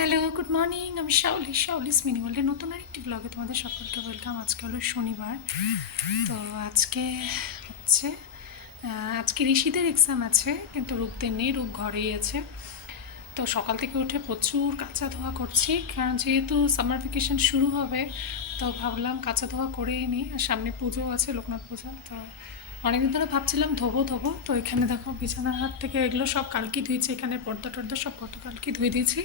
Hello, good morning. আমি শাওলিস mini ওয়ার্ল্ডের নতুন আরেকটি ব্লগে তোমাদের সকলকে ওয়েলকাম। আজকে হলো শনিবার। তো আজকে হচ্ছে আজকে ঋষিদের এক্সাম আছে, কিন্তু রূপদের নেই, রূপ ঘরেই আছে। তো সকাল থেকে উঠে প্রচুর কাঁচা ধোয়া করছি, কারণ যেহেতু সামার ভ্যাকেশন শুরু হবে, তো ভাবলাম কাঁচা ধোয়া করেই নিই। আর সামনে পুজো আছে, লোকনাথ পুজো। তো অনেকদিন ধরে ভাবছিলাম ধোবো। তো এখানে দেখো বিছানার হাত থেকে এগুলো সব কালকে ধুয়েছি, এখানে পর্দা টর্দা সব গতকালকে ধুয়ে দিয়েছি।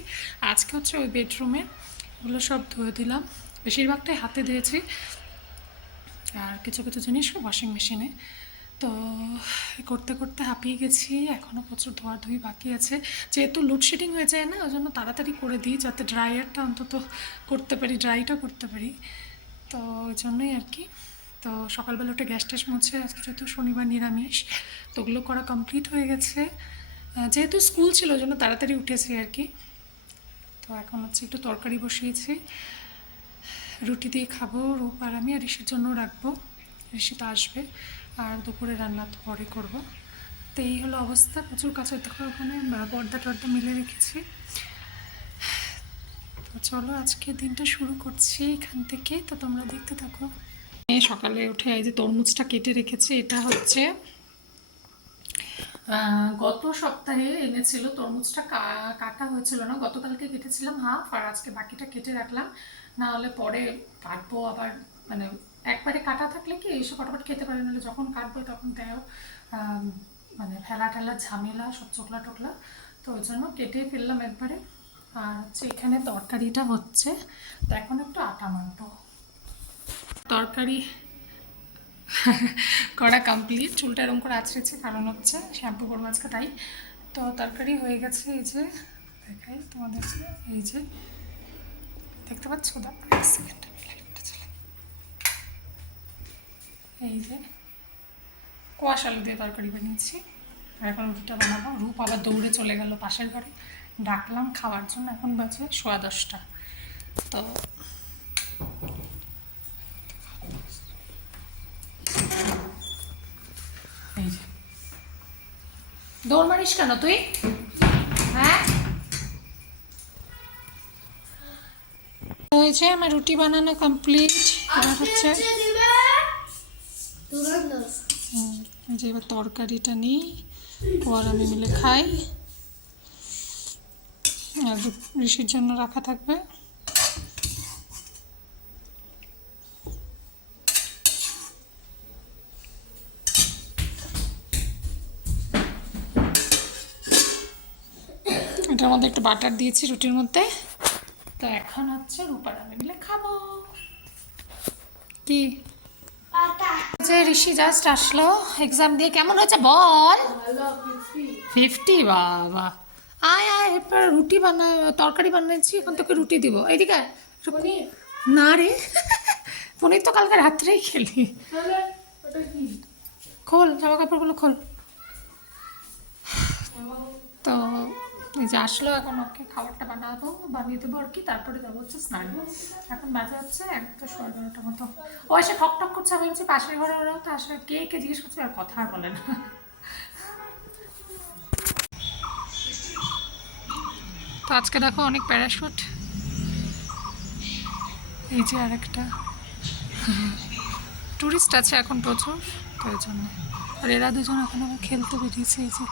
আজকে হচ্ছে ওই বেডরুমে ওগুলো সব ধুয়ে দিলাম, বেশিরভাগটাই হাতে ধুয়েছি, আর কিছু কিছু জিনিস ওয়াশিং মেশিনে। তো করতে করতে হাঁপিয়ে গেছি, এখনও প্রচুর ধোয়াধুয়ি বাকি আছে। যেহেতু লোডশেডিং হয়ে যায় না, ওই জন্য তাড়াতাড়ি করে দিই, যাতে ড্রায়ারটা অন্তত করতে পারি, ড্রাইটা করতে পারি। তো ওই জন্যই আর কি। তো সকালবেলা উঠে গ্যাস ট্যাস মুছে, আজকে যেহেতু শনিবার নিরামিষ, তো ওগুলো করা কমপ্লিট হয়ে গেছে। যেহেতু স্কুল ছিল ওই জন্য তাড়াতাড়ি উঠেছি আর কি। তো এখন হচ্ছে একটু তরকারি বসিয়েছি, রুটি দিয়ে খাবো রূপ আর আমি, আর ঋষির জন্য রাখবো, ঋষি তো আসবে। আর দুপুরে রান্না তো পরে করবো। তো এই হলো অবস্থা, প্রচুর কাছে দেখো ওখানে পর্দা টর্দা মিলে রেখেছি। তো চলো আজকে দিনটা শুরু করছি এখান থেকে, তো তোমরা দেখতে থাকো। সকালে উঠে এই যে তরমুজটা কেটে রেখেছি, এটা হচ্ছে গত সপ্তাহে এনেছিল তরমুজটা, কাটা হয়েছিল না, গতকালকে কেটেছিলাম হাফ, আর আজকে বাকিটা কেটে রাখলাম। না হলে পরে কাটবো আবার, মানে একবারে কাটা থাকলে কি এইসব ফটাফট খেতে পারে, নাহলে যখন কাটবো তখন দেও মানে ফেলা ঠেলা ঝামেলা সব চোখলা টোকলা। তো ওই জন্য কেটেই ফেললাম একবারে। আর হচ্ছে এখানে তরকারিটা হচ্ছে, তো এখন একটু আটা মাখবো। তরকারি করা কমপ্লিট, চুলটা এরকম করে আছড়েছে, কারণ হচ্ছে শ্যাম্পু করবো আজকে তাই। তো তরকারি হয়ে গেছে, এই যে দেখাই তোমাদেরকে, এই যে দেখতে পাচ্ছ, এক সেকেন্ড লাইটটা চালাই। এই যে কোয়াশ আলু দিয়ে তরকারি বানিয়েছি, আর এখন রুটিটা বানাবো। রূপ আবার দৌড়ে চলে গেল পাশের ঘরে, ডাকলাম খাওয়ার জন্য, এখন বাজে 10:15। তো এই যে, দৌড় মারিস কেন তুই? হ্যাঁ, হয়েছে আমার রুটি বানানো কমপ্লিট। এবার হচ্ছে যে এবার তরকারিটা নিই, ও আর আমি মিলে খাই, আর ঋষির জন্য রাখা থাকবে। এটার মধ্যে একটু বাটার দিয়েছি রুটির মধ্যে। তো এখন হচ্ছে রূপার আমি মিলে খাবো। কি যে ঋষি জাস্ট আসলো এক্সাম দিয়ে, কেমন হয়েছে বল? 50? বাবা, আয় আয়, এরপর রুটি বানা, তরকারি বানিয়েছি, এখন তোকে রুটি দিব। এইদিকে না রে, পনির তো কালকে রাত্রেই খেলি। খোল জামা কাপড়গুলো খোল। তো এই যে আসলো, এখন ওকে খাবারটা বানিয়ে দেবো আর কি, তারপরে যাবো হচ্ছে স্নান। এখন বাজে হচ্ছে 11:15 মতো। ও এসে ঠক ঠক করছে, আমি বলছি পাশের ঘরে, ওরাও তো আসলে কে কে জিজ্ঞেস করছে, আর কথা আর বলে না। তো আজকে দেখো অনেক প্যারাশুট, এই যে আরেকটা টুরিস্ট আছে এখন প্রচুর, তো এই জন্য। আর এরা দুজন এখন আবার খেলতে বেরিয়েছে, এই যে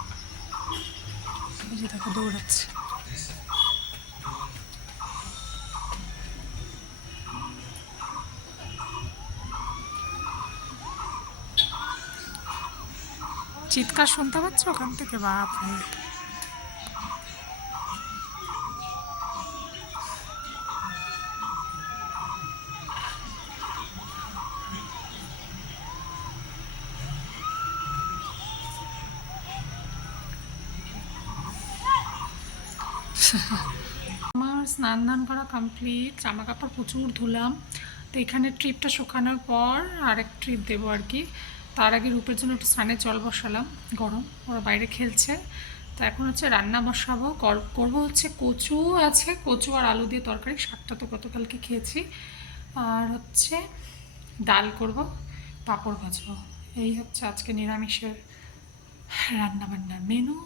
দেখো দৌড়াচ্ছে। চিৎকার শুনতে পাচ্ছ ওখান থেকে? বাপরে, আমার স্নান দান করা কমপ্লিট, জামা কাপড় প্রচুর ধুলাম। তো এখানে ট্রিপটা শুকানোর পর আরেক ট্রিপ দেবো আর কি। তার আগে রূপের জন্য একটু স্নানের জল বসালাম, গরম, ওরা বাইরে খেলছে। তো এখন হচ্ছে রান্না বসাবো, করবো হচ্ছে কচু আছে, কচু আর আলু দিয়ে তরকারি, শাকটা তো গতকালকে খেয়েছি। আর হচ্ছে ডাল করব, পাঁপড় ভাজবো। এই হচ্ছে আজকে নিরামিষের রান্নাবান্নার মেনু।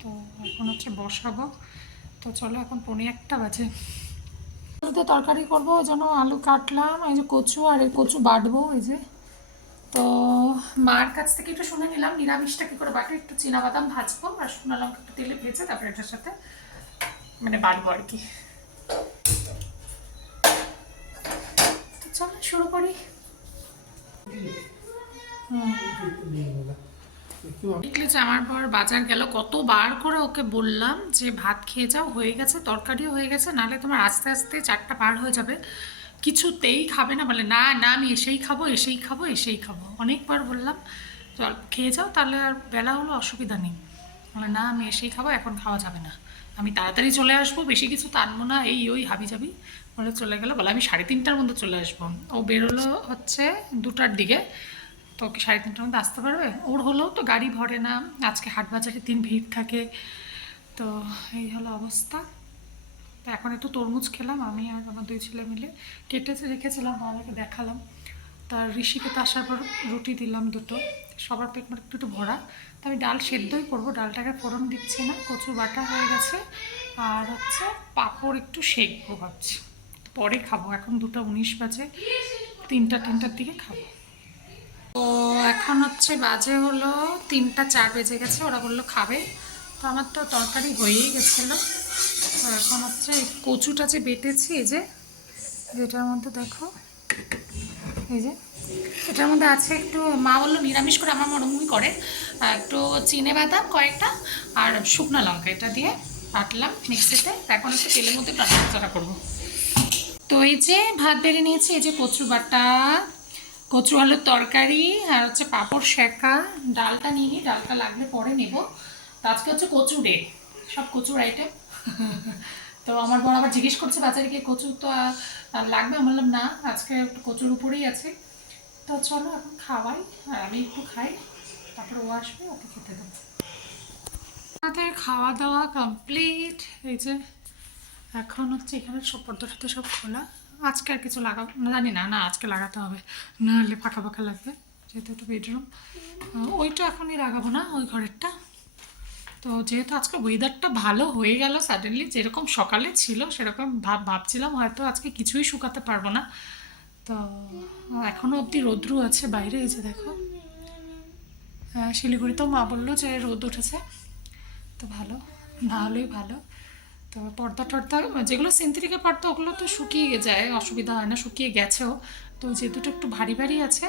তো এখন হচ্ছে বসাবো। তো তো চলো এখন 1:45 বাজে। আলুতে তরকারি করবো, ওই জন্য আলু কাটলাম, এই যে কচু, আর এই কচু বাটবো এই যে। তো মার কাছ থেকে একটু শুনে নিলাম নিরামিষটা কী করে বাটে। একটু চীনাবাদাম ভাজবো আর শুকনো লঙ্কা একটু তেলে ভেজে তারপরে এটার সাথে মানে বাটবো আর কি। তো চলো শুরু করি। দেখলে যে আমার পর বাজার গেল, কতবার করে ওকে বললাম যে ভাত খেয়ে যাও, হয়ে গেছে, তরকারিও হয়ে গেছে, নাহলে তোমার আস্তে আস্তে 4টা পার হয়ে যাবে। কিছুতেই খাবে না, বলে না না আমি এসেই খাবো এসেই খাবো এসেই খাবো। অনেকবার বললাম চল খেয়ে যাও, তাহলে আর বেলা হলো অসুবিধা নেই। বলে না আমি এসেই খাবো, এখন খাওয়া যাবে না, আমি তাড়াতাড়ি চলে আসবো, বেশি কিছু টানবো না, এই ওই হাবি যাবি বলে চলে গেলো। বলে আমি 3:30টার মধ্যে চলে আসবো। ও বেরোলো হচ্ছে 2টার দিকে, তো কি 3:30টার মধ্যে আসতে পারবে? ওর হলেও তো গাড়ি ভরে না, আজকে হাট বাজারে দিন ভিড় থাকে। তো এই হলো অবস্থা। তো এখন একটু তরমুজ খেলাম আমি আর আমার 2 ছেলে মিলে, কেটেছে রেখেছিলাম, বাবাকে দেখালাম। তার ঋষিকে তো আসার পর রুটি দিলাম 2টো, সবার পেট মানে একটু ভরা। তো আমি ডাল সেদ্ধই করবো, ডালটাকে ফোড়ন দিচ্ছি না, কচু বাটা হয়ে গেছে। আর হচ্ছে পাঁপড় একটু সেঁকবো ভাবছি, পরে খাবো। এখন 2:19 বাজে, 3টার দিকে খাবো। তো এখন হচ্ছে বাজে হলো 3:04 বেজে গেছে, ওরা বললো খাবে। তো আমার তো তরকারি হয়েই গেছিলো। তো এখন হচ্ছে এই কচুটা যে বেটেছি, এই যে যেটার মধ্যে দেখো, এই যে এটার মধ্যে আছে একটু, মা বললো নিরামিষ করে আমার মরমুমি করে, একটু চিনে বাদাম কয়েকটা আর শুকনো লঙ্কা, এটা দিয়ে বাটলাম মিক্সিতে। এখন একটু তেলের মধ্যে নাড়াচাড়া করবো। তো এই যে ভাত বেড়ে নিয়েছি, এই যে কচু বাটা, কচু আলুর তরকারি, আর হচ্ছে পাঁপড় সেঁকা। ডালটা নিয়ে নিই, ডালটা লাগলে পরে নেব। তো আজকে হচ্ছে কচু ডে, সব কচুর আইটেম। তো আমার বড় আবার জিজ্ঞেস করছে বাজারে গিয়ে কচু তো লাগবে, আমি বললাম না আজকে একটু কচুর উপরেই আছে। তো চলো এখন খাওয়াই, আর আমি একটু খাই, তারপরে ও আসবে, ওকে খেতে দেবো। আমাদের খাওয়া দাওয়া কমপ্লিট। এই যে এখন হচ্ছে এখানে সব পর্দা টর্দা সব খোলা। আজকে আর কিছু লাগাবো না, জানি না, না আজকে লাগাতে হবে, না হলে ফাঁকা ফাঁকা লাগবে, যেহেতু একটা বেডরুম। ওইটা এখনই লাগাবো না, ওই ঘরেরটা। তো যেহেতু আজকে ওয়েদারটা ভালো হয়ে গেল সাডেনলি, যেরকম সকালে ছিল সেরকম ভাবছিলাম হয়তো আজকে কিছুই শুকাতে পারবো না। তো এখনও অবধি রোদ্রু আছে বাইরে, এই যে দেখো। শিলিগুড়িতেও মা বললো যে রোদ উঠেছে, তো ভালো, না হলেই ভালো। তো পর্দা টর্দা যেগুলো সিনথেটিকের পর্দা, ওগুলো তো শুকিয়ে যায়, অসুবিধা হয় না, শুকিয়ে গেছেও। তো যে দুটো একটু ভারী ভারী আছে,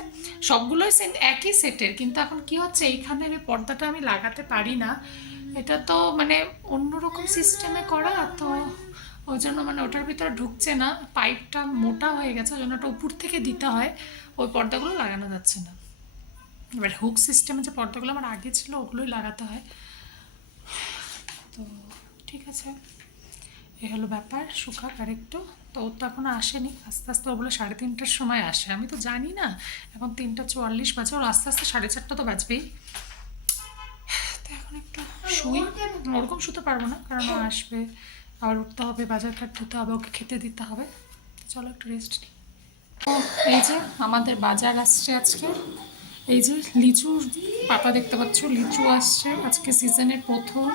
সবগুলোই একই সেটের, কিন্তু এখন কি হচ্ছে এইখানের এই পর্দাটা আমি লাগাতে পারি না। এটা তো মানে অন্যরকম সিস্টেমে করা, তো ওই জন্য মানে ওটার ভিতরে ঢুকছে না, পাইপটা মোটা হয়ে গেছে, ওই জন্য ওটা উপর থেকে দিতে হয়, ওই পর্দাগুলো লাগানো যাচ্ছে না। এবার হুক সিস্টেমে যে পর্দাগুলো আমার আগে ছিল ওগুলোই লাগাতে হয়। তো ঠিক আছে, এ হলো ব্যাপার, শুকাক আর একটু। তো ওর তো এখনও আসেনি, আস্তে আস্তে ওগুলো 3:30টার সময় আসে, আমি তো জানি না। এখন 3:44 বাজে, ওর আস্তে আস্তে 4:30 তো বাজবেই। তো এখন একটু শুই, ওরকম শুতে পারবো না, কারণ ও আসবে, আবার উঠতে হবে, বাজার ঘাট ধুতে হবে, ওকে খেতে দিতে হবে। চলো একটু রেস্ট নিই। তো এই যে আমাদের বাজার আসছে আজকে, এই যে লিচু পাতা দেখতে পাচ্ছ, লিচু আসছে আজকে সিজনের প্রথম।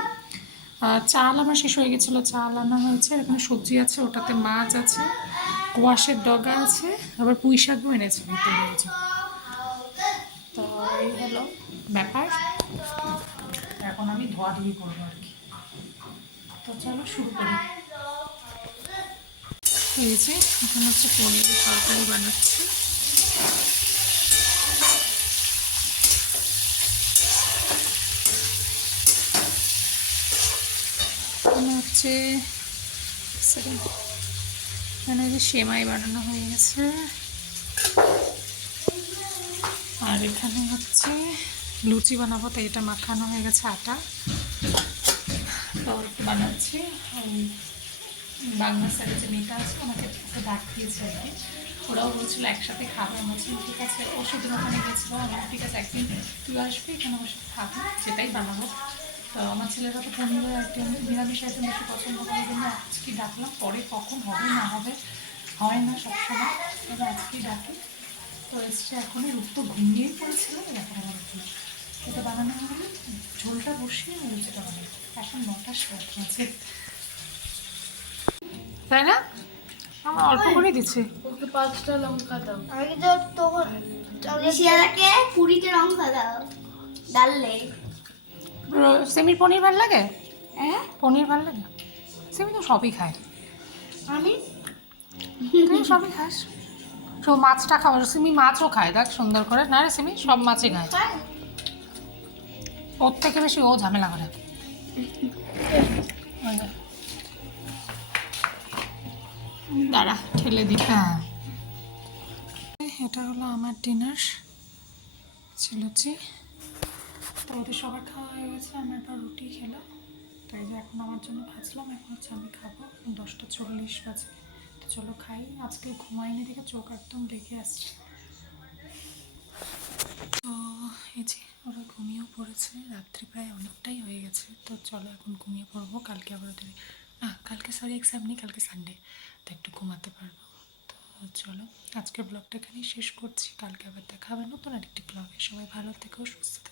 চাল আমার শেষ হয়ে গেছিলো, চাল আনা হয়েছে, এখানে সবজি আছে, ওটাতে মাছ আছে, কোয়াশের ডগা আছে, আবার পুঁই শাকও এনেছে ভিতরে। হয়েছে, তো এই হলো ব্যাপার। এখন আমি ধোয়াধুয়ি করবো আর কি। তো চলো শুরু করি। এই যে এখানে হচ্ছে পনিরের তরকারি বানাচ্ছি। এখানে হচ্ছে এখানে যে সেমাই বানানো হয়ে গেছে, আর এখানে হচ্ছে লুচি বানাবো, তো এটা মাখানো হয়ে গেছে আটা, তো একটু বানাচ্ছি। বাংলা সাইডে যে মেয়েটা আছে আমাকে ডাক দিয়েছে আর কি, ওরাও বলছিল একসাথে খাবে, আমি বলছিলাম ঠিক আছে, ওষুধের ওখানে গেছিলো, আমার ঠিক আছে একদিন তুই আসবি এখানে বসে খাবি, যেটাই বানাবো। তো আমার ছেলেরা তো পনিরের আইটেম, নিরামিষ আইটেম বেশি পছন্দ করার জন্য আজকেই ডাকলাম, পরে কখন হবে না হবে হয় না সবসময়, তবে আজকেই ডাকি। তো এসছে এখনই, রূপ ঘুমিয়েই পড়েছিল, এখন আমার উঠলো। এটা বানানো হলে ঝোলটা বসিয়ে আমি লুচিটা বানাই, এখন 9টা 7 বাজে। তাই না? আমরা অল্প করেই দিচ্ছি। ওকে 5টা লঙ্কা দাও। আমি তো তখন ঋষিয়াকে 20টা লঙ্কা দাও ডাললে। সিমির পনির ভাল লাগে? হ্যাঁ পনির ভাল লাগে? সিমি তো সবই খায়। আমি তুই সবই খাস। তো মাছটা খাওয়া, সিমি মাছও খায়, দেখ সুন্দর করে। না রে সিমি, সব মাছই খায়। খাই। ওর থেকে বেশি ও ঝামেলা করে। ওই যে। দাঁড়া ঠেলে দিই। হ্যাঁ, এটা হলো আমার ডিনার। লুচি। তো ওদের সবার খাওয়া হয়ে গেছে, আমার একটা রুটি খেলো। তাই যে এখন আমার জন্য ভাজলাম, এখন হচ্ছে আমি খাবো। 10:40 বাজে। তো চলো খাই। আজকে ঘুমাইনি দেখে চোখ একদম লেগে আসছে। তো এই যে ওরা ঘুমিয়েও পড়েছে, রাত্রি প্রায় অনেকটাই হয়ে গেছে। তো চলো এখন ঘুমিয়ে পড়বো, কালকে আবার ওদের না, কালকে সরি এক্সাম নেই, কালকে সানডে, তো একটু ঘুমাতে পারবো। তো চলো আজকের ব্লগটা এখানেই শেষ করছি, কালকে আবার দেখা হবে নতুন আরেকটি ব্লগে। সবাই ভালো থেকো, সুস্থ থেকো।